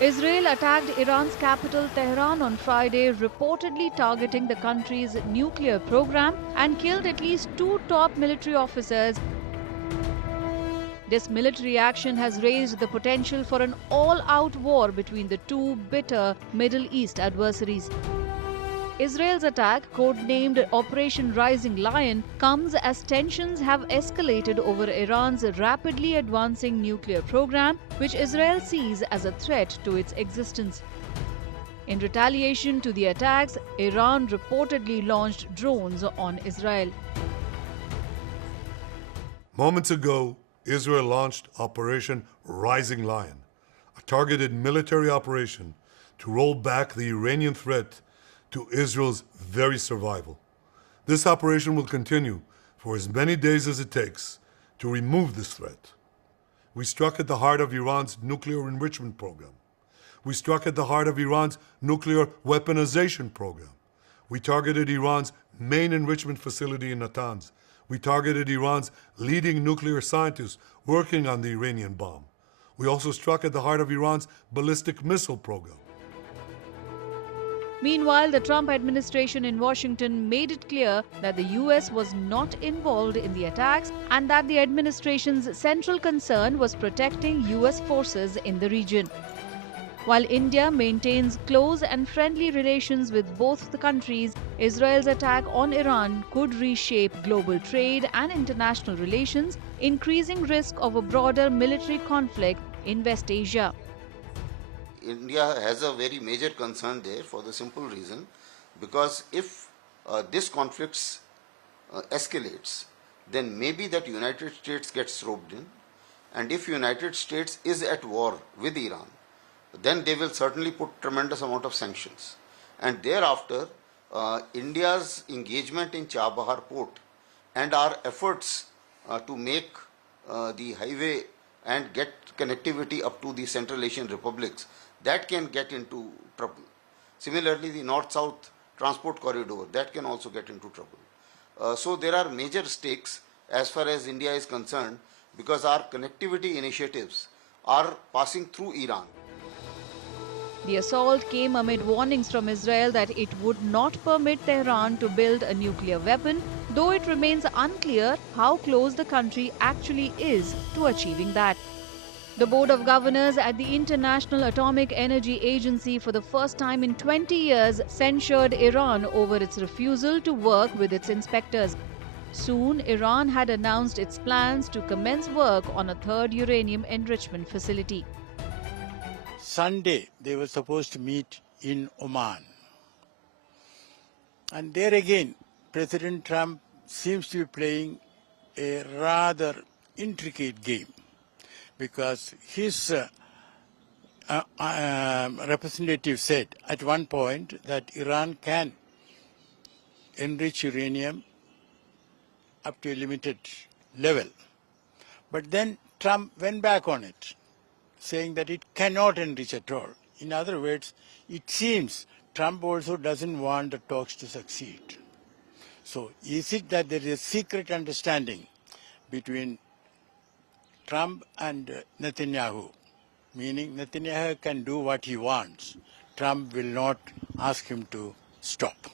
Israel attacked Iran's capital Tehran on Friday, reportedly targeting the country's nuclear program, and killed at least two top military officers. This military action has raised the potential for an all-out war between the two bitter Middle East adversaries. Israel's attack, codenamed Operation Rising Lion, comes as tensions have escalated over Iran's rapidly advancing nuclear program, which Israel sees as a threat to its existence. In retaliation to the attacks, Iran reportedly launched drones on Israel. Moments ago, Israel launched Operation Rising Lion, a targeted military operation to roll back the Iranian threat to Israel's very survival. This operation will continue for as many days as it takes to remove this threat. We struck at the heart of Iran's nuclear enrichment program. We struck at the heart of Iran's nuclear weaponization program. We targeted Iran's main enrichment facility in Natanz. We targeted Iran's leading nuclear scientists working on the Iranian bomb. We also struck at the heart of Iran's ballistic missile program. Meanwhile, the Trump administration in Washington made it clear that the US was not involved in the attacks and that the administration's central concern was protecting US forces in the region. While India maintains close and friendly relations with both the countries, Israel's attack on Iran could reshape global trade and international relations, increasing risk of a broader military conflict in West Asia. India has a very major concern there for the simple reason because if this conflict escalates, then maybe that United States gets roped in, and if United States is at war with Iran, then they will certainly put tremendous amount of sanctions. And thereafter, India's engagement in Chabahar port and our efforts to make the highway and get connectivity up to the Central Asian republics, that can get into trouble. Similarly, the north-south transport corridor, that can also get into trouble. So there are major stakes as far as India is concerned because our connectivity initiatives are passing through Iran. The assault came amid warnings from Israel that it would not permit Tehran to build a nuclear weapon, though it remains unclear how close the country actually is to achieving that. The Board of Governors at the International Atomic Energy Agency for the first time in 20 years censured Iran over its refusal to work with its inspectors. Soon, Iran had announced its plans to commence work on a third uranium enrichment facility. Sunday, they were supposed to meet in Oman. And there again, President Trump seems to be playing a rather intricate game because his representative said at one point that Iran can enrich uranium up to a limited level. But then Trump went back on it, saying that it cannot enrich at all. In other words, it seems Trump also doesn't want the talks to succeed. So is it that there is a secret understanding between Trump and Netanyahu, meaning Netanyahu can do what he wants, Trump will not ask him to stop?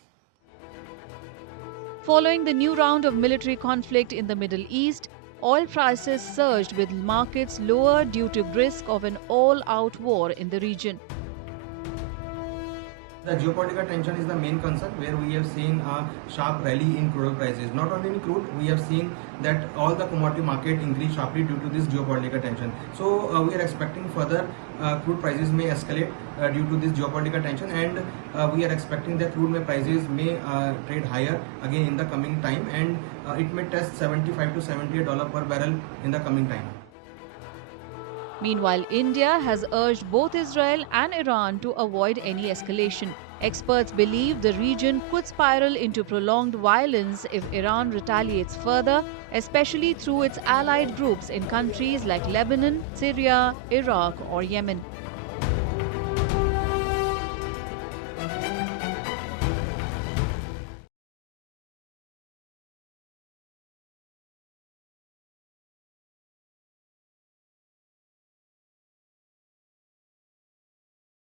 Following the new round of military conflict in the Middle East, oil prices surged with markets lower due to risk of an all-out war in the region. The geopolitical tension is the main concern, where we have seen a sharp rally in crude prices. Not only in crude, we have seen that all the commodity market increased sharply due to this geopolitical tension. So we are expecting further crude prices may escalate due to this geopolitical tension, and we are expecting that crude prices may trade higher again in the coming time, and it may test $75 to $78 per barrel in the coming time. Meanwhile, India has urged both Israel and Iran to avoid any escalation. Experts believe the region could spiral into prolonged violence if Iran retaliates further, especially through its allied groups in countries like Lebanon, Syria, Iraq or Yemen.